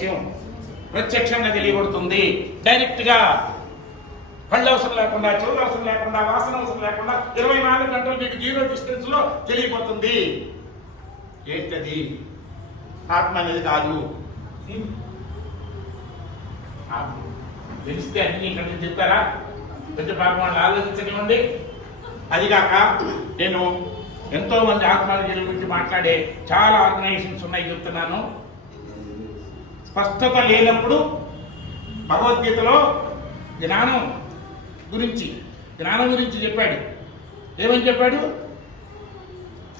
సత్యం ప్రత్యక్షంగా తెలియబడుతుంది. డైరెక్ట్గా కళ్ళు అవసరం లేకుండా చెవులు అవసరం లేకుండా వాసన అవసరం లేకుండా ఇరవై నాలుగు గంటలు మీకు జీరో డిస్టెన్స్లో తెలియబోతుంది ఏంటది? ఆత్మ అనేది కాదు. తెలిస్తే అన్ని ఇక్కడ చెప్పారా చెప్తారా? కొంచెం పాపం వాళ్ళు ఆలోచించనివ్వండి. అదిగాక నేను ఎంతో మంది ఆత్మహత్యల గురించి మాట్లాడే చాలా ఆర్గనైజేషన్స్ ఉన్నాయి చెప్తున్నాను. స్పష్టత లేనప్పుడు భగవద్గీతలో జ్ఞానం గురించి జ్ఞానం గురించి చెప్పాడు. ఏమని చెప్పాడు?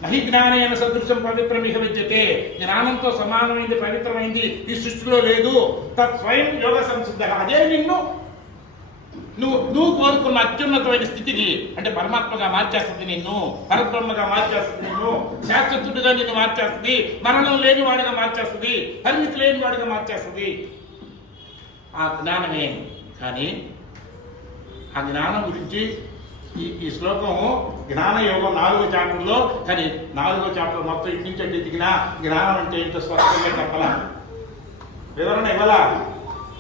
నహి జ్ఞానైన సదృశం పవిత్రం ఇహ విద్యతే జ్ఞానంతో సమానమైంది పవిత్రమైంది ఈ సృష్టిలో లేదు. తత్ స్వయం యోగ సంసిద్ధ. అదే నిన్ను నువ్వు నువ్వు కోరుకున్న అత్యున్నతమైన స్థితికి అంటే పరమాత్మగా మార్చేస్తుంది నిన్ను పరబ్రహ్మగా మార్చేస్తుంది నిన్ను శాశ్వతుడిగా నిన్ను మార్చేస్తుంది మరణం లేని వాడిగా మార్చేస్తుంది పరిమితి లేని వాడిగా మార్చేస్తుంది. ఆ జ్ఞానమే. కానీ ఆ జ్ఞానం గురించి ఈ ఈ శ్లోకం జ్ఞాన యోగం నాలుగో చాప్టర్లో కానీ నాలుగో చాప్టర్ మొత్తం ఇటు నుంచి జ్ఞానం అంటే ఇంత స్పష్టంగా చెప్పాలా? వివరణ ఇవ్వాలా?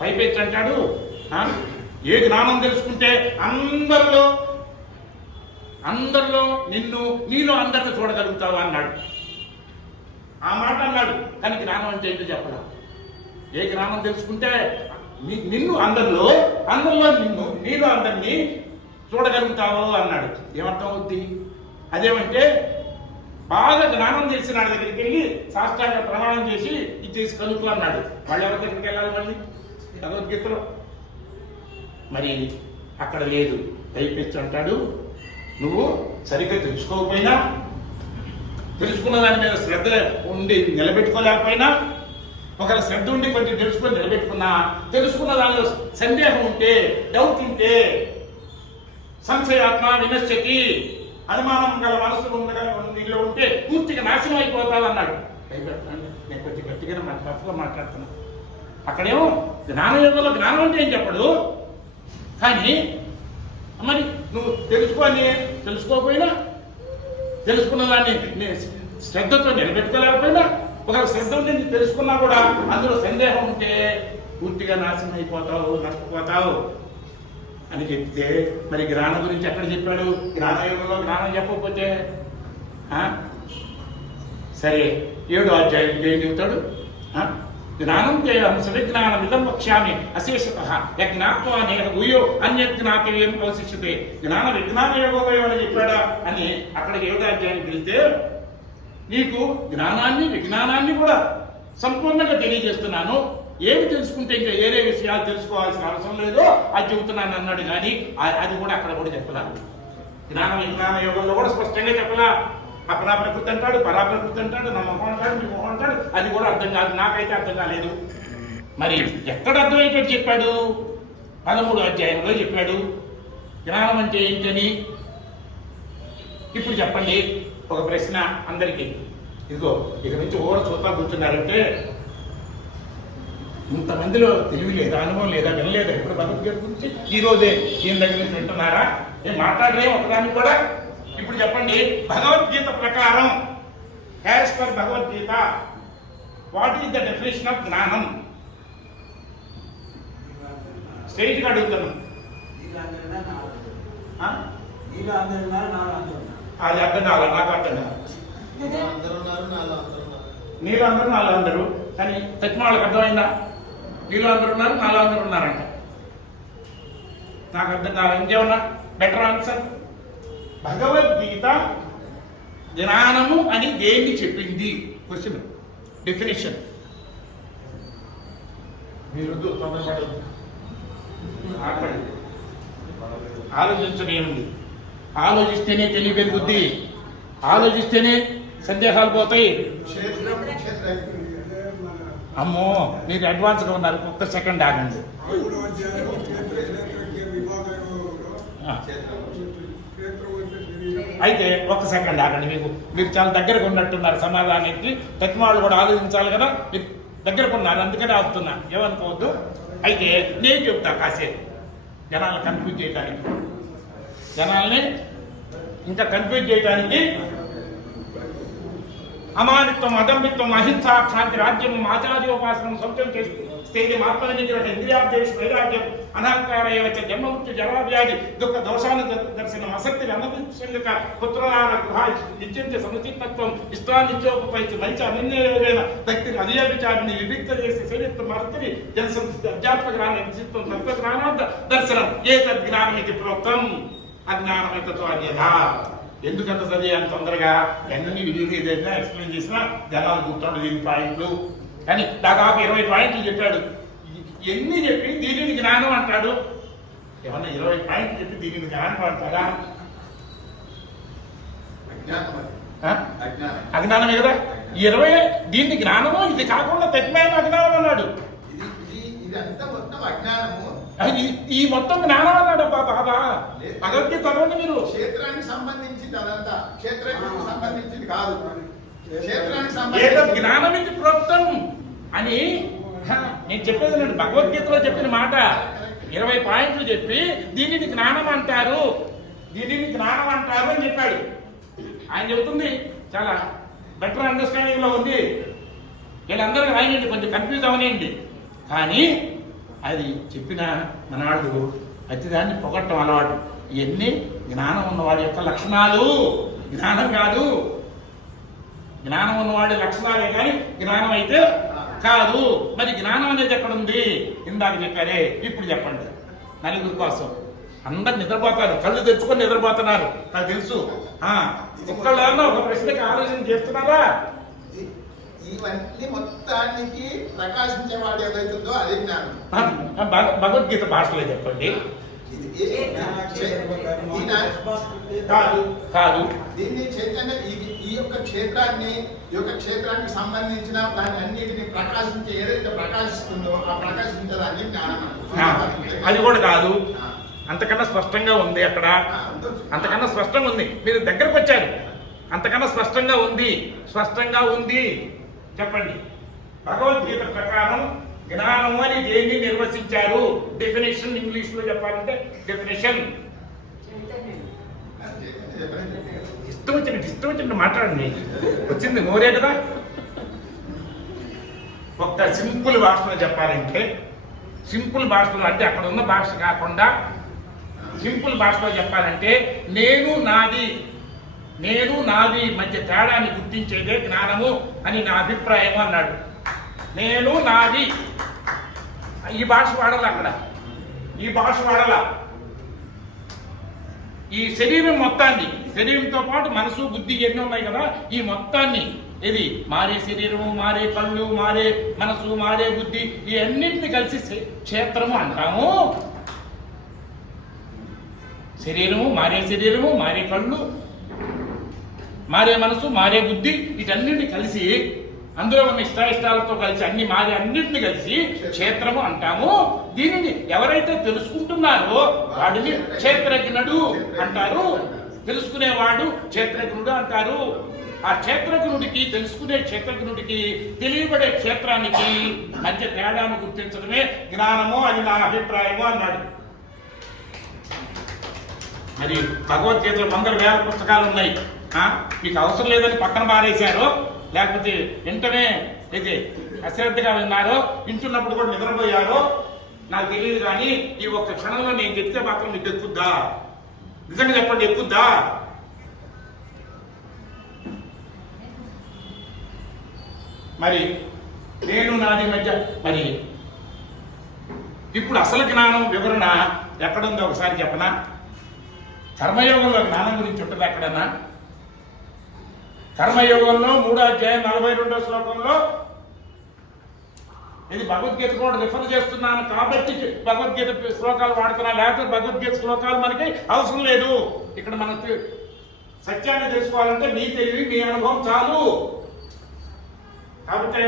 పైపెచ్చి అంటాడు ఏ జ్ఞానం తెలుసుకుంటే అందరిలో అందరిలో నిన్ను నీలో అందరిని చూడగలుగుతావు అన్నాడు. ఆ మాట అన్నాడు కానీ జ్ఞానం అంటే ఏంటో చెప్పడం ఏ జ్ఞానం తెలుసుకుంటే నిన్ను అందరిలో అందరిలో నిన్ను నీలో అందరినీ చూడగలుగుతావు అన్నాడు. ఏమర్థం అవుద్ది అదేమంటే బాగా జ్ఞానం తెలిసిన వాడి దగ్గరికి వెళ్ళి శాస్త్రాన్ని ప్రమాణం చేసి ఇది చేసి కలుపు అన్నాడు. వాళ్ళు ఎవరి దగ్గరికి వెళ్ళాలి మళ్ళీ? భగవద్గీతలో. మరి అక్కడ లేదు. పైపెచ్చు అంటాడు నువ్వు సరిగ్గా తెలుసుకోకపోయినా తెలుసుకున్న దాని మీద శ్రద్ధ ఉండి నిలబెట్టుకోలేకపోయినా ఒకవేళ శ్రద్ధ ఉండి కొంచెం తెలుసుకొని నిలబెట్టుకున్నా తెలుసుకున్న దానిలో సందేహం ఉంటే డౌట్ ఉంటే సంశయాత్మ వినశ్చతి అనుమానం గల మనసులు ఉండగా నీలో ఉంటే పూర్తిగా నాశనం అయిపోతావు అన్నాడు. భయపెడతాను నేను కొంచెం గట్టిగానే మా మాట్లాడుతున్నా. అక్కడేమో జ్ఞానయోగంలో జ్ఞానం అంటే ఏం చెప్పడు? కానీ మరి నువ్వు తెలుసుకొని తెలుసుకోకపోయినా తెలుసుకున్న దాన్ని శ్రద్ధతో నిలబెట్టుకోలేకపోయినా ఒకవేళ శ్రద్ధ ఉండి తెలుసుకున్నా కూడా అందులో సందేహం ఉంటే పూర్తిగా నాశనం అయిపోతావు నష్టపోతావు. అని చెప్తే మరి జ్ఞానం గురించి ఎక్కడ చెప్పాడు? జ్ఞానయోగంలో జ్ఞానం చెప్పకపోతే సరే ఏడు అధ్యాయం ఏం చెబుతాడు జ్ఞానం చేయడం సవిజ్ఞానం ఇదం వక్ష్యామి అశేషత యజ్ఞాత్వా నేహ భూయో అన్యజ్ఞాతి ఏం అవశిష్యతే జ్ఞాన విజ్ఞాన యోగోదయం అని చెప్పాడా అని అక్కడ ఏడో అధ్యాయానికి వెళ్తే నీకు జ్ఞానాన్ని విజ్ఞానాన్ని కూడా సంపూర్ణంగా తెలియజేస్తున్నాను। ఏమి తెలుసుకుంటే ఇంకా ఏరే విషయాలు తెలుసుకోవాల్సిన అవసరం లేదో అది చెబుతున్నాను అన్నాడు కానీ అది కూడా అక్కడ కూడా చెప్పలేదు జ్ఞాన విజ్ఞాన యోగంలో కూడా స్పష్టంగా చెప్పలా। అపరా ప్రకృతి అంటాడు పరాప్రకృతి అంటాడు నా మొహం అంటాడు మీ మొహం అంటాడు అది కూడా అర్థం కాదు నాకైతే అర్థం కాలేదు. మరి ఎక్కడ అర్థమయ్యేటట్టు చెప్పాడు? పదమూడు అధ్యాయంలో చెప్పాడు. జ్ఞానం అంటే ఏంటని? ఇప్పుడు చెప్పండి ఒక ప్రశ్న అందరికీ. ఇదిగో ఇక నుంచి ఓడ చూస్తా కూర్చున్నారంటే ఇంతమందిలో తెలివి లేదా అనుభవం లేదా వినలేదా? ఇప్పుడు భగవద్గీత గురించి ఈ రోజే ఈయన దగ్గర నుంచి వింటున్నారా? ఏం మాట్లాడలేము ఒకదాన్ని కూడా? ఇప్పుడు చెప్పండి భగవద్గీత ప్రకారం as per Bhagavad Gita what is the definition of jnanam? స్ట్రైట్గా అడుగుతున్నాం ఆ? అది అర్థం కావాలి నాకు అర్థం కావాలి అందరూ ఉన్నారు అందరూ ఉన్నారు అందరూ కానీ తక్కువ వాళ్ళకి అర్థమైందా? నీళ్ళు అందరూ ఉన్నారు నాలుగు అందరూ ఉన్నారంట. నాకు అర్థం కాదు ఇంకేమన్నా? బెటర్ ఆన్సర్ భగవద్గీత జ్ఞానము అని దేన్ని చెప్పింది? క్వశ్చన్ డెఫినేషన్ మీరు తొందరపడొద్దు. ఆలోచిస్తేనే తెలివి పెరుగుద్ది. ఆలోచిస్తేనే సందేహాలు పోతాయి. అమ్మో మీరు అడ్వాన్స్గా ఉన్నారు. ఒక్క సెకండ్ ఆగండి. అయితే ఒక్క సెకండ్ ఆగండి మీకు. మీరు చాలా దగ్గరకు ఉన్నట్టున్నారు సమాధానానికి. తక్కువ వాళ్ళు కూడా ఆలోచించాలి కదా. మీరు దగ్గరకు ఉన్నారు అందుకనే ఆపుతున్నా. ఏమనుకోవద్దు. అయితే నేను చెప్తా కాసేపు జనాలు కన్ఫ్యూజ్ చేయడానికి జనాల్ని ఇంకా కన్ఫ్యూజ్ చేయడానికి అమానిత్వం అదంబిత్వం అహింస శాంతి రాజ్యం ఆచార్యోపాసనం సౌఖ్యం చేసి స్థైర్యం ఆత్మనిగ్రహ ఇంద్రియాదేశ వైరాగ్యం అనంకార జన్మ జన్మమృత్యు జరావ్యాధి దుఃఖ దోషాన్ని దర్శనం అసక్తి అనభిషంగక పుత్రాల గృహ నిత్యంత సమచిత్తత్వం ఇష్టానిత్యోపైతి మంచి అనన్యయోగైన భక్తిని అధియాభిచారిని వివిక్త చేసి శరీరత్వం మరతిని జనసంస్థ అధ్యాత్మ జ్ఞాన నిశ్చిత్వం తత్వ జ్ఞానార్థ దర్శనం ఏ తద్జ్ఞానం ఇది ప్రోక్తం అజ్ఞానం ఎంతతో అన్యథా ఎందుకంత చదివి అంత తొందరగా అన్ని విడిగా ఏదైనా ఎక్స్ప్లెయిన్ చేసినా జనాలు గుర్తుండదు దీని పాయింట్లు. కానీ దాదాపు ఇరవై పాయింట్లు చెప్పాడు. ఎన్ని చెప్పి దీనిని జ్ఞానం అంటాడు? ఏమన్నా ఇరవై పాయింట్లు చెప్పి దీనిని జ్ఞానం అంటారా అజ్ఞానమే. కదా? ఇరవై దీన్ని జ్ఞానము ఇది కాకుండా తగ్గిపోయిన అజ్ఞానం అన్నాడు. ఈ మొత్తం జ్ఞానం అన్నాడు బాబా. భగవద్గీత చదవండి మీరు క్షేత్రానికి సంబంధించింది అదంతా క్షేత్రానికి సంబంధించింది కాదు. క్షేత్రానికి జ్ఞానం ఇది ప్రోక్తం అని నేను చెప్పేది నేను భగవద్గీతలో చెప్పిన మాట ఇరవై పాయింట్లు చెప్పి దీనిని జ్ఞానం అంటారు. దీనిని జ్ఞానం అంటారు అని చెప్పాడు. ఆయన చెబుతుంది చాలా బెటర్ అండర్స్టాండింగ్లో ఉంది. వీళ్ళందరూ రాయండి కొంచెం కన్ఫ్యూజ్ అవనేయండి. కానీ అది చెప్పిన మనాడు ప్రతిదాన్ని పొగట్టం అలవాటు. ఇవన్నీ జ్ఞానం ఉన్నవాడి యొక్క లక్షణాలు. జ్ఞానం కాదు. జ్ఞానం ఉన్నవాడి లక్షణాలే కానీ జ్ఞానం అయితే కాదు. మరి జ్ఞానం అనేది ఎక్కడ ఉంది? ఇందాక చెప్పారే. ఇప్పుడు చెప్పండి. నలుగురి కోసం. అందరు నిద్రపోతారు. కళ్ళు తెచ్చుకొని నిద్రపోతున్నారు. నాకు తెలుసు. ఆ, ఒక్కళ్ళన్నా ఒక ప్రశ్నకి ఆలోచన చేస్తున్నారా? ఇవన్నీ మొత్తానికి ప్రకాశించేవాడు ఏదైతుందో అదే జ్ఞానం. భగవద్గీత భాషలో చెప్పండి. కాదు. కాదు దీన్ని చైతన్య ఈ యొక్క క్షేత్రాన్ని ఈ యొక్క క్షేత్రానికి సంబంధించిన దాన్ని అన్నిటిని ప్రకాశించే ఏదైతే ప్రకాశిస్తుందో ఆ ప్రకాశించేదాన్ని జ్ఞానం. అది కూడా కాదు. అంతకన్నా స్పష్టంగా ఉంది అక్కడ. అంతకన్నా స్పష్టంగా ఉంది. మీరు దగ్గరకు వచ్చారు. అంతకన్నా స్పష్టంగా ఉంది. స్పష్టంగా ఉంది. చెప్పండి. భగవద్గీత ప్రకారం జ్ఞానము అని దేన్ని నిర్వచించారు? డెఫినేషన్ ఇంగ్లీష్లో చెప్పాలంటే డెఫినేషన్ ఇష్టం వచ్చినట్టు ఇష్టం వచ్చినట్టు మాట్లాడండి. వచ్చింది నోరే కదా. ఒక్క సింపుల్ భాషలో చెప్పాలంటే సింపుల్ భాషలో అంటే అక్కడ ఉన్న భాష కాకుండా సింపుల్ భాషలో చెప్పాలంటే నేను నాది నేను నాది మధ్య తేడాన్ని గుర్తించేదే జ్ఞానము అని నా అభిప్రాయం అన్నాడు. నేను నాది. ఈ భాష వాడాల అక్కడ? ఈ భాష వాడాల? ఈ శరీరం మొత్తాన్ని శరీరంతో పాటు మనసు బుద్ధి ఎన్ని ఉన్నాయి కదా ఈ మొత్తాన్ని ఇది మారే శరీరము మారే కళ్ళు మారే మనసు మారే బుద్ధి ఈ అన్నింటిని కలిసి క్షేత్రము అంటాము. శరీరము మారే శరీరము మారే కళ్ళు మారే మనసు మారే బుద్ధి వీటన్నిటిని కలిసి అందులో ఉన్న ఇష్ట ఇష్టాలతో కలిసి అన్ని మారి అన్నింటిని కలిసి క్షేత్రము అంటాము. దీనిని ఎవరైతే తెలుసుకుంటున్నారో వాడిని క్షేత్రజ్ఞుడు అంటారు. తెలుసుకునేవాడు క్షేత్రజ్ఞుడు అంటారు. ఆ క్షేత్రజ్ఞుడికి తెలుసుకునే క్షేత్రజ్ఞుడికి తెలియబడే క్షేత్రానికి మధ్య తేడాను గుర్తించడమే జ్ఞానము అని నా అభిప్రాయము అన్నాడు. మరి భగవద్గీతలో వందల వేల పుస్తకాలు ఉన్నాయి. మీకు అవసరం లేదని పక్కన పారేశారు. లేకపోతే వెంటనే ఇది అశ్రద్ధగా విన్నారో వింటున్నప్పుడు కూడా నిద్రపోయారో నాకు తెలియదు కానీ ఈ ఒక్క క్షణంలో నేను చెప్తే మాత్రం మీకు ఎక్కుద్దా? నిజంగా చెప్పండి ఎక్కుద్దా? మరి నేను నాది మధ్య మరి ఇప్పుడు అసలు జ్ఞానం వివరణ ఎక్కడుందో ఒకసారి చెప్పనా? కర్మయోగంలో జ్ఞానం గురించి ఉంటుంది ఎక్కడన్నా? కర్మయోగంలో మూడో అధ్యాయం నలభై రెండో శ్లోకంలో ఇది భగవద్గీత కూడా రిఫర్ చేస్తున్నాను కాబట్టి భగవద్గీత శ్లోకాలు వాడుతున్నా లేకపోతే భగవద్గీత శ్లోకాలు మనకి అవసరం లేదు. ఇక్కడ మనకు సత్యాన్ని తెలుసుకోవాలంటే మీ తెలివి మీ అనుభవం చాలు. కాబట్టి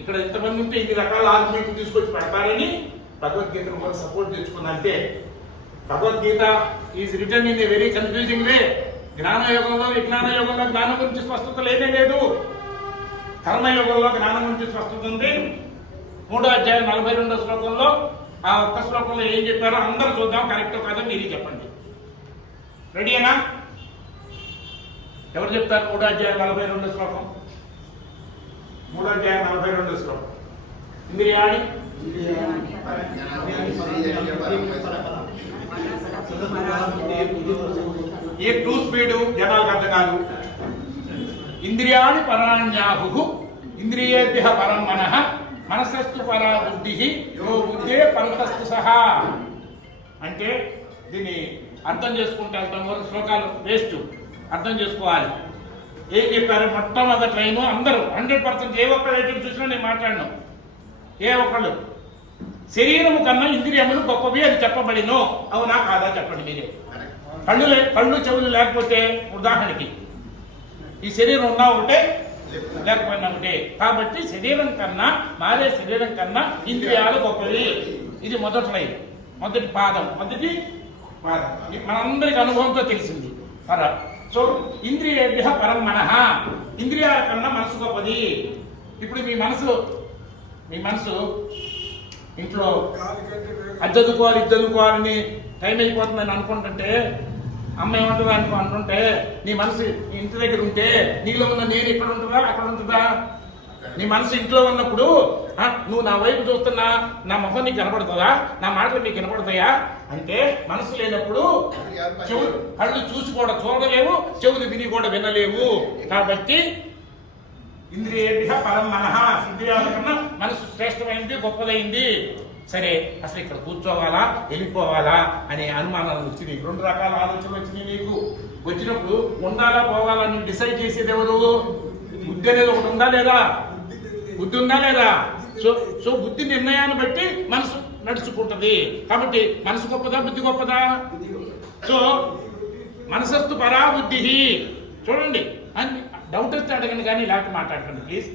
ఇక్కడ ఇంతమంది ఉంటే ఇన్ని రకాల ఆర్గ్యుమెంట్ తీసుకొచ్చి పెడతారని భగవద్గీతను కూడా support తెచ్చుకుందంటే Bhagavad Gita is written in a very confusing way జ్ఞానయోగంలో విజ్ఞాన యోగంలో జ్ఞానం గురించి స్పష్టత లేనే లేదు. కర్మయోగంలో జ్ఞానం గురించి స్పష్టత ఉంది. మూడో అధ్యాయం నలభై రెండో శ్లోకంలో ఆ ఒక్క శ్లోకంలో ఏం చెప్పారో అందరూ చూద్దాం. కరెక్ట్ కాదో మీరే చెప్పండి. రెడీనా ఎవరు చెప్తారు మూడో అధ్యాయం నలభై రెండో శ్లోకం? మూడో అధ్యాయం నలభై రెండు శ్లోకం. ఇంద్రియాణి? ఏ టూ స్పీడు జనాలకు అర్థం కాదు. ఇంద్రియాణి పరాణ్యాహు ఇంద్రియేభ్య పరం మన మనసస్తు పరా బుద్ధి యో బుద్ధే పరతస్తు సహా. అంటే దీన్ని అర్థం చేసుకుంటే వెళ్తాం వరకు శ్లోకాలు వేస్ట్ అర్థం చేసుకోవాలి. ఏం చెప్పారు? మొట్టమొదటి లైన్ అందరూ హండ్రెడ్ పర్సెంట్ ఏ ఒక్క వ్యక్తిని చూసినా నేను మాట్లాడను. ఏ ఒక్కళ్ళు? శరీరము కన్నా ఇంద్రియములు గొప్పవి అది చెప్పబడినో? అవునా కాదా చెప్పండి మీరే. కళ్ళు లే కళ్ళు చెవులు లేకపోతే ఉదాహరణకి ఈ శరీరం ఉన్నా ఒకటే లేకపోయినా ఒకటే. కాబట్టి శరీరం కన్నా మారే శరీరం కన్నా ఇంద్రియాలు గొప్పవి. ఇది మొదటి లైన్ మొదటి పాదం. మొదటి పాదం. మనందరికి అనుభవంతో తెలిసింది. పర. సో ఇంద్రియేభ్య పరం మనహ ఇంద్రియాల కన్నా మనసు గొప్పది. ఇప్పుడు మీ మనసు మీ మనసు ఇంట్లో అద్దెదుకోవాలి చదువుకోవాలి టైం అయిపోతుందని అనుకుంటుంటే అమ్మ ఏమంటుందా అనుకో అంటుంటే నీ మనసు ఇంటి దగ్గర ఉంటే నీలో ఉన్న నేను ఇక్కడ ఉంటుందా అక్కడ ఉంటుందా? నీ మనసు ఇంట్లో ఉన్నప్పుడు నువ్వు నా వైపు చూస్తున్నా నా మొహం నీకు కనపడుతుందా? నా మాటలు నీకు కనపడతాయా? అంటే మనసు లేనప్పుడు చెవు కళ్ళు చూసి కూడా చూడలేవు చెవులు విని కూడా వినలేవు. కాబట్టి ఇంద్రియేభ్య పరం మనహ ఇంద్రియాల కన్నా మనసు శ్రేష్టమైంది గొప్పదైంది. సరే అసలు ఇక్కడ కూర్చోవాలా వెళ్ళిపోవాలా అనే అనుమానాలు వచ్చినాయి. రెండు రకాల ఆలోచనలు వచ్చినాయి నీకు. వచ్చినప్పుడు ఉండాలా పోవాలా అని డిసైడ్ చేసేది ఎవరు? బుద్ధి అనేది ఒకటి ఉందా లేదా? బుద్ధి ఉందా లేదా? సో సో బుద్ధి నిర్ణయాన్ని బట్టి మనసు నడుచుకుంటది. కాబట్టి మనసు గొప్పదా బుద్ధి గొప్పదా? సో మనసస్తు పరా బుద్ధి చూడండి అని డౌట్ వస్తే అడగండి కానీ లేకపోతే మాట్లాడకండి ప్లీజ్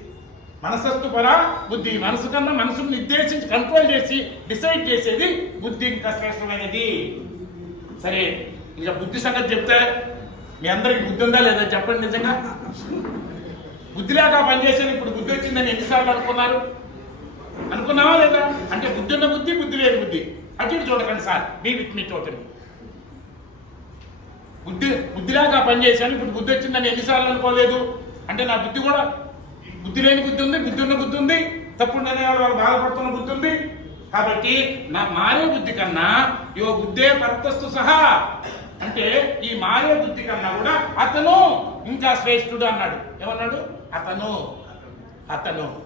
మనసస్తు పరా బుద్ధి మనసు కన్నా మనసును నిర్దేశించి కంట్రోల్ చేసి డిసైడ్ చేసేది బుద్ధి ఇంకా శ్రేష్టమైనది. సరే ఇక బుద్ధి సంగతి చెప్తే మీ అందరికి బుద్ధి ఉందా లేదా చెప్పండి నిజంగా? బుద్ధి లేక పనిచేసేది ఇప్పుడు బుద్ధి వచ్చిందని ఎన్నిసార్లు అనుకున్నారు? అనుకున్నావా లేదా? అంటే బుద్ధి ఉన్న బుద్ధి బుద్ధి లేని బుద్ధి. అటు చూడకండి సార్. మీ విత్ మీ చూడండి బుద్ధి బుద్ధిలాగా పనిచేశాను ఇప్పుడు బుద్ధి వచ్చిందని ఎన్నిసార్లు అనుకోలేదు? అంటే నా బుద్ధి కూడా బుద్ధి లేని బుద్ధి ఉంది బుద్ధి ఉన్న బుద్ధి ఉంది తప్పుడు నిర్ణయాలు వాళ్ళు బాధపడుతున్న బుద్ధి ఉంది. కాబట్టి నా మారే బుద్ధి కన్నా యో బుద్ధే పరతస్తు సహా. అంటే ఈ మారే బుద్ధి కన్నా కూడా అతను ఇంకా శ్రేష్ఠుడు అన్నాడు. ఏమన్నాడు అతను. అతను.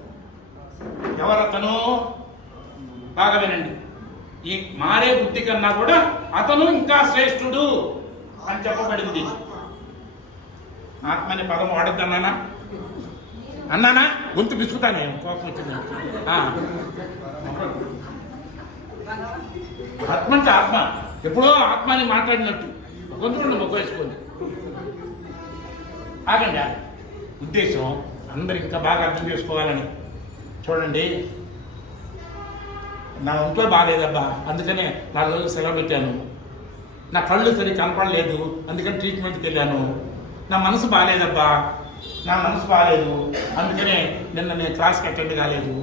ఎవరతను? బాగా వినండి. ఈ మారే బుద్ధి కన్నా కూడా అతను ఇంకా శ్రేష్ఠుడు అని చెప్పబడింది. ఆత్మని పదం వాడద్దన్నానా? అన్నానా? గొంతు బిసుకుతానే కోపం వచ్చింది. ఆత్మ అంటే ఆత్మ. ఎప్పుడో ఆత్మని మాట్లాడినట్టు. గొంతు మొక్క వేసుకోండి. ఆగండి ఆగండి. ఉద్దేశం అందరు ఇంకా బాగా అర్థం చేసుకోవాలని. చూడండి. నా ఒంట్లో బాగాలేదబ్బా. అందుకనే నాలుగు రోజులు సెలవు పెట్టాను. నా కళ్ళు సరి కనపడలేదు. అందుకని ట్రీట్మెంట్కి వెళ్ళాను. నా మనసు బాగాలేదబ్బా. నా మనసు బాగాలేదు అందుకనే నిన్న నేను క్లాస్కి అటెండ్ కాలేదు.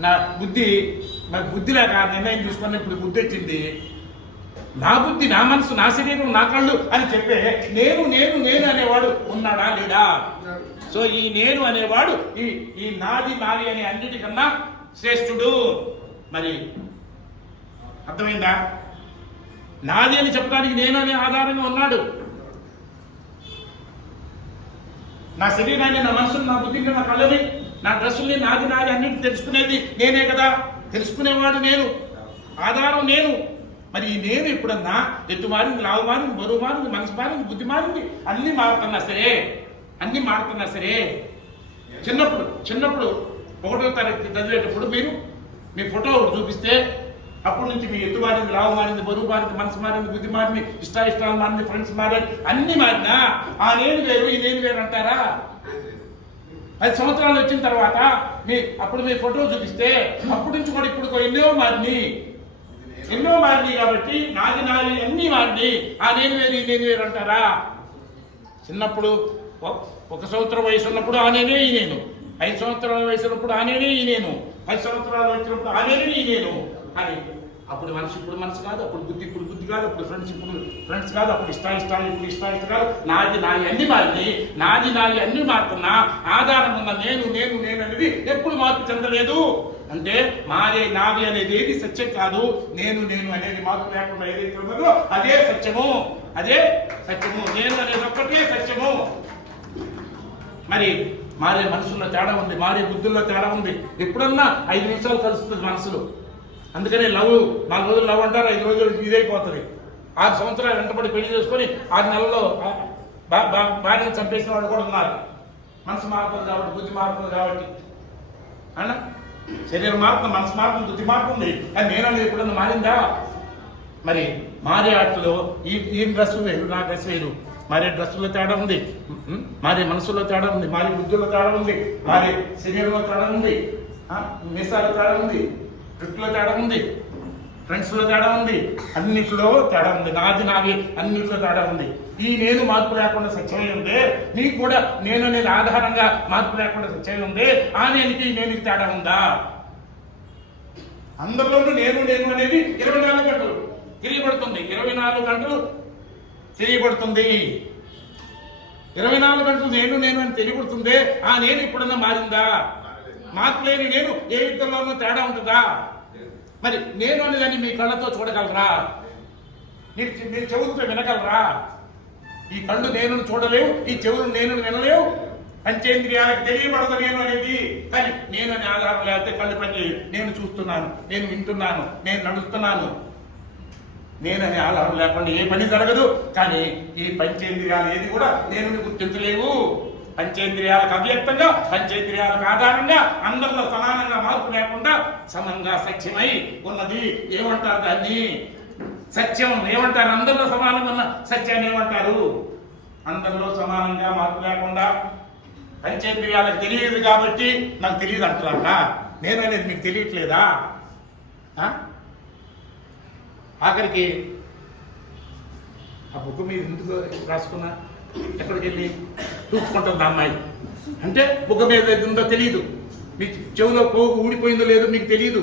నా బుద్ధి నాకు బుద్ధి లేక నిర్ణయం తీసుకుని ఇప్పుడు బుద్ధి వచ్చింది. నా బుద్ధి నా మనసు నా శరీరం నా కళ్ళు అని చెప్పే నేను నేను నేను అనేవాడు ఉన్నాడా లేడా? సో ఈ నేను అనేవాడు ఈ ఈ నాది నాది అనే అన్నిటికన్నా శ్రేష్ఠుడు. మరి అర్థమైందా? నాది అని చెప్పడానికి నేను అనే ఆధారంగా ఉన్నాడు. నా శరీరాన్ని నా మనసుని నా బుద్ధిని నా కళ్ళని నా డ్రెస్సుల్ని నాది నాది అన్నిటి తెలుసుకునేది నేనే కదా. తెలుసుకునేవాడు నేను. ఆధారం నేను. మరి ఈ నేను ఎప్పుడన్నా ఎత్తు మారింది లావు మారింది బరువు మారింది మనసు మారింది బుద్ధి మారింది అన్నీ మారుతున్నా సరే అన్నీ మారుతున్నా సరే చిన్నప్పుడు చిన్నప్పుడు ఒకటో తరగతి చదివేటప్పుడు మీరు మీ ఫోటో ఒకటి చూపిస్తే అప్పటి నుంచి మీ ఎత్తు మారింది లావు మారింది బరువు మారింది మనసు మారింది బుద్ధి మారింది ఇష్ట ఇష్టాలు మారింది ఫ్రెండ్స్ మారింది అన్ని మారినా ఆ నేను వేరు ఈ నేను వేరు అంటారా? పది సంవత్సరాలు వచ్చిన తర్వాత మీ అప్పుడు మీ ఫోటో చూపిస్తే అప్పటి నుంచి కూడా ఇప్పుడు ఎన్నో మారిని. ఎన్నో మారినాయి కాబట్టి నాది నాది అన్నీ మారినాయి ఆ నేను వేరు ఈ నేను వేరు అంటారా? చిన్నప్పుడు ఒక సంవత్సరం వయసు ఉన్నప్పుడు ఆ నేనే ఈ నేను. ఐదు సంవత్సరాల వయసు ఉన్నప్పుడు ఆ నేనే ఈ నేను. పది సంవత్సరాలు వచ్చినప్పుడు ఆ నేనే ఈ నేను. అని అప్పుడు మనసు ఇప్పుడు మనసు కాదు అప్పుడు బుద్ధి ఇప్పుడు బుద్ధి కాదు అప్పుడు ఫ్రెండ్స్ ఇప్పుడు ఫ్రెండ్స్ కాదు అప్పుడు ఇష్టాలు ఇష్టాలు ఇప్పుడు ఇష్టాలు ఇష్ట కాదు. నాది నాది అన్ని మారింది నాది నాది అన్ని మారుతున్నా. ఆధారం ఉన్న నేను నేను నేను అనేది ఎప్పుడు మార్పు చెందలేదు. అంటే మాదే నాది అనేది ఏది సత్యం కాదు. నేను నేను అనేది మార్పు లేకుండా ఏదైతే ఉన్నదో అదే సత్యము. అదే సత్యము. నేను అనేది ఒక్కటే సత్యము. మరి మారే మనసులో తేడా ఉంది మారే బుద్ధుల్లో తేడా ఉంది. ఎప్పుడన్నా ఐదు నిమిషాలు కలుస్తుంది మనసులో. అందుకనే లవ్ నాలుగు రోజులు లవ్ అంటారు ఐదు రోజులు ఇదైపోతుంది. ఆరు సంవత్సరాలు వెంటబడి పెళ్ళి చేసుకొని ఆరు నెలల్లో భార్యను చంపేసిన వాళ్ళు కూడా ఉన్నారు. మనసు మారుతుంది కాబట్టి బుద్ధి మారుతుంది కాబట్టి. అన్న? శరీరం మారుతుంది మనసు మారుతుంది బుద్ధి మారుతుంది. కానీ నేను అనేది ఎప్పుడన్నా మారిందా? మరి మారే ఆటలో ఈ ఈ డ్రెస్ వేరు నా డ్రెస్ వేరు. మారే డ్రెస్సులో తేడా ఉంది. మారే మనసులో తేడా ఉంది. మారే బుద్ధిలో తేడా ఉంది. మారే శరీరంలో తేడా ఉంది. మీసాలో తేడా ఉంది. ట్రిక్లో తేడా ఉంది. ఫ్రెండ్స్లో తేడా ఉంది. అన్నిట్లో తేడా ఉంది. నాది నాది అన్నిట్లో తేడా ఉంది. ఈ నేను మార్పు లేకుండా సత్యమై ఉంది. నీకు కూడా నేను అనేది ఆధారంగా మార్పు లేకుండా సత్యమై ఉంది. ఆ నేనుకి ఈ నేనుకి తేడా ఉందా? అందరిలోనూ నేను నేను అనేది ఇరవై నాలుగు గంటలు తెలియబడుతుంది ఇరవై నాలుగు గంటలు తెలియబడుతుంది ఇరవై నాలుగు గంటలు నేను నేను అని తెలియబడుతుంది ఆ నేను ఇప్పుడన్నా మారిందా? మార్పు లేని నేను ఏ యుద్ధంలోనూ తేడా ఉంటుందా? మరి నేను అనేదాన్ని మీ కళ్ళతో చూడగలరా? మీరు మీరు చెవులతో వినగలరా? ఈ కళ్ళు నేను చూడలేవు ఈ చెవులు నేను వినలేవు. పంచేంద్రియాలకు తెలియబడదు నేను అనేది. కానీ నేను అనే ఆధారం లేకపోతే కళ్ళు పనిచేయవు. నేను చూస్తున్నాను నేను వింటున్నాను నేను నడుస్తున్నాను. నేననే ఆధారం లేకుండా ఏ పని జరగదు. కానీ ఈ పంచేంద్రియాలు ఏది కూడా నేను గుర్తించలేవు. పంచేంద్రియాలకు అవ్యక్తంగా పంచేంద్రియాలకు ఆధారంగా అందరిలో సమానంగా మార్పు లేకుండా సమంగా సత్యమై ఉన్నది. ఏమంటారు దాన్ని? సత్యం ఏమంటారు? అందరిలో సమానంగా ఉన్న సత్యాన్ని ఏమంటారు? అందరిలో సమానంగా మార్పు లేకుండా పంచేంద్రియాలకు తెలియదు కాబట్టి నాకు తెలియదు అంటున్నారా నేననేది మీకు తెలియట్లేదా? ఆఖరికి ఆ బుక్ మీద ఎందుకు రాసుకున్నా? ఎక్కడికి వెళ్ళి చూసుకుంటుంది అమ్మాయి? అంటే ముఖం మీద ఉందో తెలియదు మీ చెవిలో పోగు ఊడిపోయిందో లేదో మీకు తెలియదు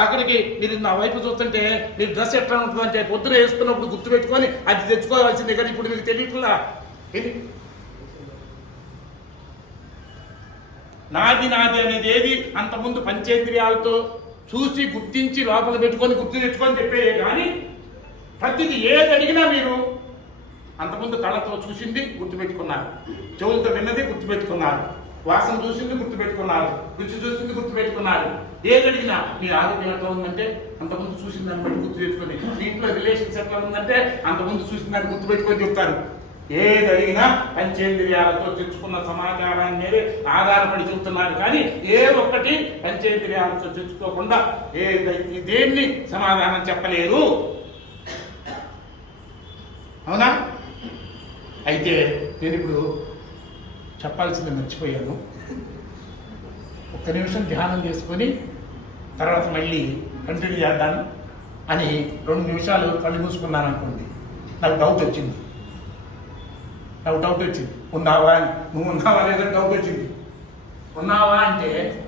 అక్కడికి మీరు నా వైపు చూస్తుంటే మీరు డ్రెస్ ఎట్లా ఉంటుందంటే పొద్దున వేసుకున్నప్పుడు గుర్తు పెట్టుకొని అది తెచ్చుకోవాల్సిందే కానీ ఇప్పుడు మీకు తెలియట్లా? నాది నాది అనేది ఏది అంతకుముందు పంచేంద్రియాలతో చూసి గుర్తించి లోపల పెట్టుకొని గుర్తు తెచ్చుకొని చెప్పేయే కానీ ప్రతిది ఏది అడిగినా మీరు అంతకుముందు కళ్ళతో చూసింది గుర్తుపెట్టుకున్నారు. చెవులతో విన్నది గుర్తుపెట్టుకున్నారు. వాసన చూసింది గుర్తుపెట్టుకున్నారు. రుచి చూసింది గుర్తుపెట్టుకున్నారు. ఏది అడిగినా మీ ఆరోగ్యం ఎట్లా ఉందంటే అంతకుముందు చూసిన దాన్ని బట్టి గుర్తు తెచ్చుకొని మీ ఇంట్లో రిలేషన్స్ ఎట్లా ఉందంటే అంతకుముందు చూసిన దాన్ని గుర్తుపెట్టుకొని చెప్తారు. ఏది అడిగినా పంచేంద్రియాలతో తెచ్చుకున్న సమాచారాన్ని మీదే ఆధారపడి చెబుతున్నారు కానీ ఏ ఒక్కటి పంచేంద్రియాలతో తెచ్చుకోకుండా ఏ దేన్ని సమాధానం చెప్పలేరు అవునా అయితే నేను ఇప్పుడు చెప్పాల్సింది మర్చిపోయాను. ఒక్క నిమిషం ధ్యానం చేసుకొని తర్వాత మళ్ళీ కంటిన్యూ చేద్దాను అని రెండు నిమిషాలు కళ్ళు మూసుకున్నాను అనుకోండి. నాకు డౌట్ వచ్చింది. నాకు డౌట్ వచ్చింది. ఉన్నావా? నువ్వు ఉన్నావా? లేదా డౌట్ వచ్చింది. ఉన్నావా అంటే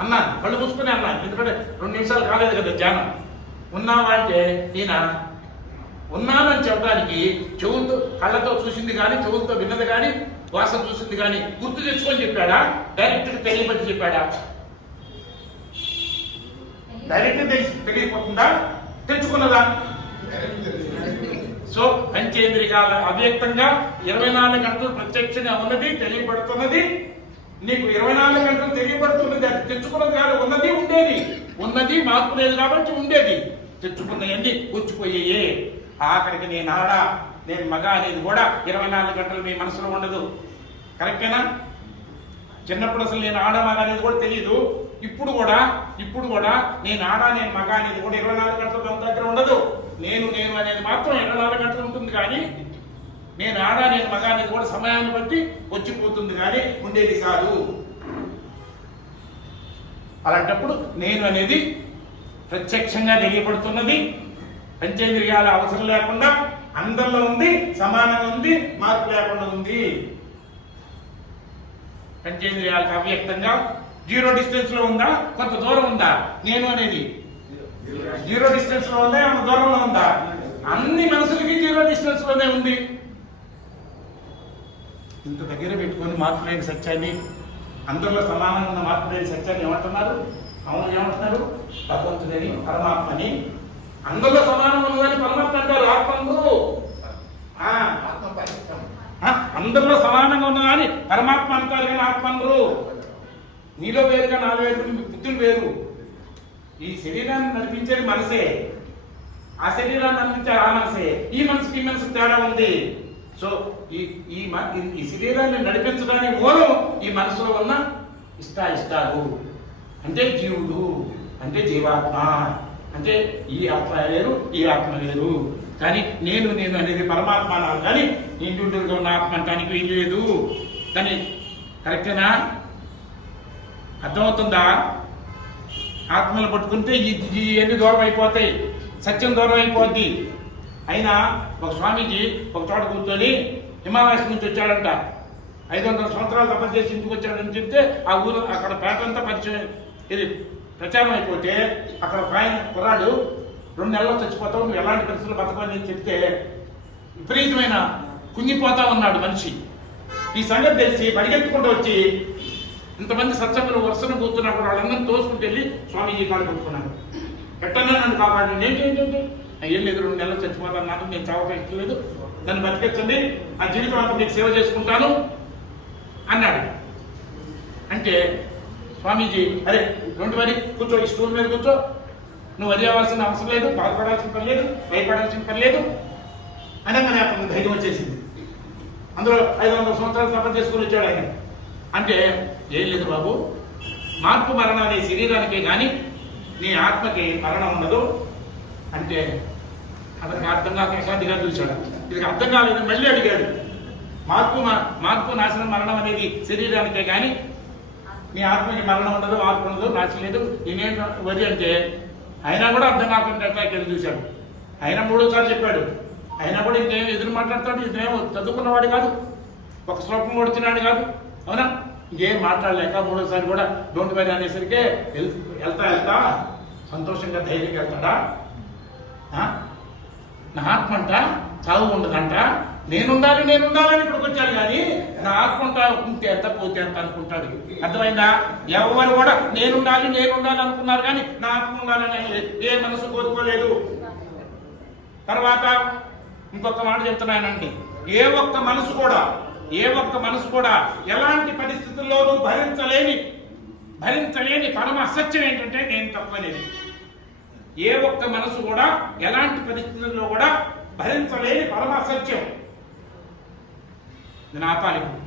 అన్నాను. కళ్ళు మూసుకుని అన్నాను. ఎందుకంటే రెండు నిమిషాలు కాలేదు కదా ధ్యానం. ఉన్నావా అంటే ఈయన ఉన్నానని చెప్పడానికి చెవులతో కళ్ళతో చూసింది కానీ చెవులతో విన్నది కానీ వాసన చూసింది కానీ గుర్తు తెచ్చుకొని చెప్పాడా? డైరెక్ట్గా తెలియబట్టి చెప్పాడా? డైరెక్ట్ తెలిసి తెలియకుండా తెచ్చుకున్నదా? సో పంచేంద్రియాల అవ్యక్తంగా ఇరవై నాలుగు గంటలు ప్రత్యక్షంగా ఉన్నది తెలియబడుతున్నది నీకు ఇరవై నాలుగు గంటలు తెలియబడుతున్నది అది తెచ్చుకున్నది కాదు ఉన్నది ఉండేది. ఉన్నది మార్పు లేదు కాబట్టి ఉండేది. తెచ్చుకున్నవన్నీ వచ్చిపోయాయి ఆఖరికి నేను ఆడ నేను మగ అనేది కూడా ఇరవై నాలుగు గంటలు మీ మనసులో ఉండదు. కరెక్టేనా? చిన్నప్పుడు అసలు నేను ఆడ మగ అనేది కూడా తెలియదు ఇప్పుడు కూడా ఇప్పుడు కూడా నేను ఆడ నేను మగ అనేది కూడా ఇరవై నాలుగు గంటలు మన దగ్గర ఉండదు. నేను నేను అనేది మాత్రం ఇరవై నాలుగు గంటలు ఉంటుంది కానీ నేను ఆడ నేను మగ అనేది కూడా సమయాన్ని బట్టి వచ్చిపోతుంది కానీ ఉండేది కాదు. అలాంటప్పుడు నేను అనేది ప్రత్యక్షంగా తెలియబడుతున్నది పంచేంద్రియాల అవసరం లేకుండా అందరిలో ఉంది సమానంగా ఉంది మార్పు లేకుండా ఉంది. పంచేంద్రియాలకు అవ్యక్తంగా జీరో డిస్టెన్స్లో ఉందా కొంత దూరం ఉందా? నేను అనేది. జీరో డిస్టెన్స్లో ఉందా ఏమైనా దూరంలో ఉందా? అన్ని మనసులకి జీరో డిస్టెన్స్లోనే ఉంది. ఇంత దగ్గర పెట్టుకొని మార్పు లేని సత్యాన్ని అందరిలో సమానంగా ఉన్న మార్పు లేని సత్యాన్ని ఏమంటున్నారు? అవును ఏమంటున్నారు? భగవంతుడని పరమాత్మని అందరిలో సమానంగా ఉన్నదని పరమాత్మ అంటారు. ఆత్మందు ఆ, అందరిలో సమానంగా ఉన్నదని పరమాత్మ అంటారు కానీ ఆత్మను. నీలో వేరుగా నా వేరు బుద్ధులు వేరు. ఈ శరీరాన్ని నడిపించేది మనసే. ఆ శరీరాన్ని నడిపించే ఆ మనసే. ఈ మనసుకి ఈ మనసు తేడా ఉంది. సో ఈ ఈ మ- ఈ- ఈ శరీరాన్ని నడిపించడానికి మూలం ఈ మనసులో ఉన్న ఇష్ట ఇష్టాలు అంటే జీవుడు అంటే జీవాత్మ. అంటే ఈ ఆత్మ వేరు ఈ ఆత్మ వేరు. కానీ నేను నేను అనేది పరమాత్మ అన్నారు కానీ ఇండివిజువల్గా ఉన్న ఆత్మ అంటానికి వీలు లేదు. కానీ కరెక్టేనా? అర్థమవుతుందా? ఆత్మలు పట్టుకుంటే ఇవన్నీ దూరం అయిపోతాయి? సత్యం దూరం అయిపోద్ది. అయినా ఒక స్వామీజీ ఒక చోట కూర్చొని హిమాలయస్ నుంచి వచ్చాడంట. ఐదు వందల సంవత్సరాలు తపస్సు చేసి ఇంటికి వచ్చాడని చెప్తే ఆ ఊరు అక్కడ పేటంతా పరిచయం. ఇది ప్రచారం అయిపోతే అక్కడ ఒక ఆయన కుర్రాడు రెండు నెలల్లో చచ్చిపోతావు నువ్వు ఎలాంటి పరిస్థితులు బతకని అని చెప్తే విపరీతమైన కుంగిపోతా ఉన్నాడు మనిషి. ఈ సంగతి తెలిసి పరిగెత్తుకుంటూ వచ్చి ఇంతమంది సత్సంగులు వరుసను కూర్చున్నప్పుడు వాళ్ళందరినీ తోసుకుంటూ వెళ్ళి స్వామీజీ కాలు కొట్టుకున్నాడు. ఎట్టన్నా నన్ను కాపాడు ఏంటి ఏంటంటే ఏం లేదు రెండు నెలలు చచ్చిపోతాను నాకు నేను చావటం దాన్ని లేదు. నన్ను ఆ జీవితం అంతా మీకు సేవ చేసుకుంటాను అన్నాడు. అంటే స్వామీజీ అరే రెండు మరి కూర్చో ఈ స్టూల్ మీద కూర్చో. నువ్వు వదిలేవాల్సిన అవసరం లేదు బాధపడాల్సిన పని లేదు భయపడాల్సిన పని లేదు. అనగానే అతను ధైర్యం వచ్చేసింది. అందులో ఐదు వందల సంవత్సరాలు తపన చేసుకుని వచ్చాడు ఆయన. అంటే ఏం లేదు బాబు మార్పు మరణం అనే శరీరానికే కానీ నీ ఆత్మకి మరణం ఉండదు. అంటే అతనికి అర్థం కాక ఏకాదిగా చూశాడు. ఇది అర్థం కాలేదు మళ్ళీ అడిగాడు. మార్పు మార్పు నాశనం మరణం అనేది శరీరానికే కానీ నీ ఆత్మకి మరణం ఉండదు మార్పు ఉండదు నచ్చలేదు లేదు. నేనేం వరి అంటే అయినా కూడా అర్థం కాకుండా ఎట్లా చూశాడు? అయినా మూడోసారి చెప్పాడు. అయినా కూడా ఇంకేం ఎదురు మాట్లాడతాడు? ఇతనేమో చదువుకున్నవాడు కాదు. ఒక శ్లోకం కొడుతున్నాడు కాదు. అవునా? ఇంకేం మాట్లాడలేక మూడోసారి కూడా డోంట్ వెరీ అనేసరికి వెళ్తా వెళ్తా సంతోషంగా ధైర్యంగా వెళ్తాడా? ఆ? నా ఆత్మ అంట చావు ఉండదంట. నేనున్నాను నేనున్నానని ఇక్కడికి వచ్చాను కానీ నాకుంటా ఉంటే ఎంత పోతే ఎంత అనుకుంటాడు. అర్థమైందా? ఎవరు కూడా నేనుండాలి నేనుండాలి అనుకున్నారు కానీ నా ఉండాలని ఏ మనసు కోరుకోలేదు. తర్వాత ఇంకొక మాట చెప్తున్నానండి. ఏ ఒక్క మనసు కూడా ఏ ఒక్క మనసు కూడా ఎలాంటి పరిస్థితుల్లోనూ భరించలేని భరించలేని పరమ అసత్యం ఏంటంటే నేను తప్పనేది ఏ ఒక్క మనసు కూడా ఎలాంటి పరిస్థితుల్లో కూడా భరించలేని పరమ అసత్యం. నేను ఆపాలి ఇప్పుడు.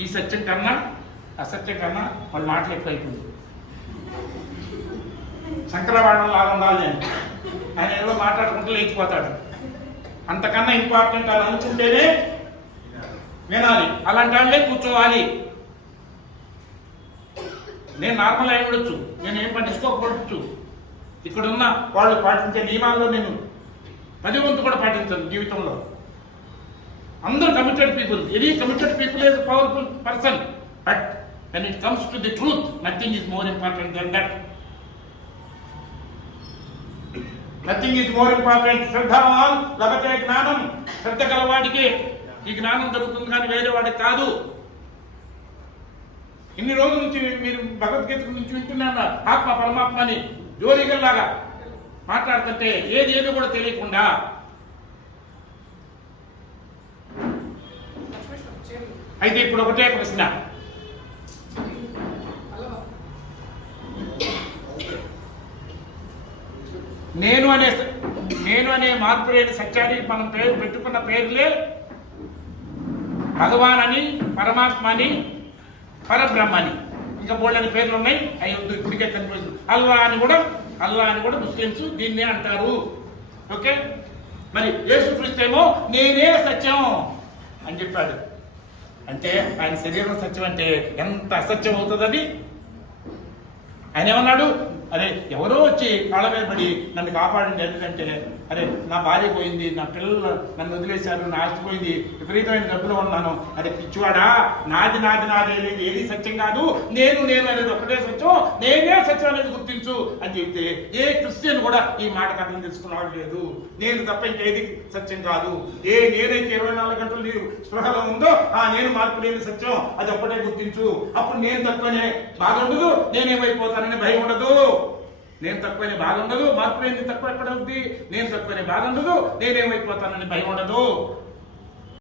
ఈ సత్యం కన్నా అసత్యం కన్నా వాళ్ళ మాటలు ఎక్కువైపోయింది శంకరవాణం లాగా ఉండాలి నేను. ఆయన ఏదో మాట్లాడుకుంటూ లేచిపోతాడు. అంతకన్నా ఇంపార్టెంట్ అని అనుకుంటేనే వినాలి. అలాంటి వాళ్ళే కూర్చోవాలి. నేను నార్మల్ అయి ఉండొచ్చు. నేను ఏం పట్టించుకోకపోవచ్చు. ఇక్కడున్న వాళ్ళు పాటించే నియమాల్లో నేను పది వంతు కూడా పాటించను జీవితంలో. అందరూ committed people any committed people is powerful person but when it comes to the truth nothing is more important than that nothing is more important శ్రద్ధావాన్ లభతే జ్ఞానం శ్రద్ధ గలవాడికి ఈ జ్ఞానం దొరుకుతుంది కానీ వేరే వాడికి కాదు. ఇన్ని రోజుల నుంచి మీరు భగవద్గీత నుంచి వింటున్నాను? ఆత్మ పరమాత్మని జోలిగల్లాగా మాట్లాడుతుంటే ఏది ఏదో కూడా తెలియకుండా అయితే ఇప్పుడు ఒకటే ప్రశ్న. నేను అనే నేను అనే మార్పు లేని సత్యానికి మనం పేరు పెట్టుకున్న పేర్లే భగవాన్ అని పరమాత్మ అని పరబ్రహ్మని. ఇంకా బోళ్ళని పేర్లు ఉన్నాయి అవి వద్దు, ఇప్పటికే కనిపిస్తుంది అల్లా అని కూడా అల్లా అని కూడా ముస్లిమ్స్ దీన్నే అంటారు. ఓకే? మరి యేసుక్రీస్తు ఏమో నేనే సత్యం అని చెప్పాడు. అంటే ఆయన శరీరం సత్యం అంటే ఎంత అసత్యం అవుతుంది అది ఆయన ఏమన్నాడు? అరే ఎవరో వచ్చి కాళ్ళ మీద పడి నన్ను కాపాడండి ఎందుకంటే అరే నా భార్య పోయింది నా పిల్లలు నన్ను వదిలేశారు నా ఆస్తి పోయింది విపరీతమైన డబ్బులో ఉన్నాను. అరే పిచ్చివాడా నాది నాది నాది అనేది ఏది సత్యం కాదు. నేను నేను అనేది ఒకటే సత్యం. నేనే సత్యం అనేది గుర్తించు అని చెప్తే ఏ క్రిస్టియన్ కూడా ఈ మాట కథను తెలుసుకున్నవాడు లేదు. నేను తప్ప ఇంకేది సత్యం కాదు. ఏ నేనైతే ఇరవై నాలుగు గంటలు నీవు స్పృహలో ఉందో ఆ నేను మార్పు లేని సత్యం అది ఒక్కటే గుర్తించు. అప్పుడు నేను తప్పనే. బాగుండదు నేనేమైపోతానని భయం ఉండదు. నేను తక్కువనే బాధ ఉండదు మార్పు లేని తక్కువ ఎక్కడ ఉంది? నేను తక్కువనే బాధ ఉండదు నేనేమైపోతానని భయం ఉండదు.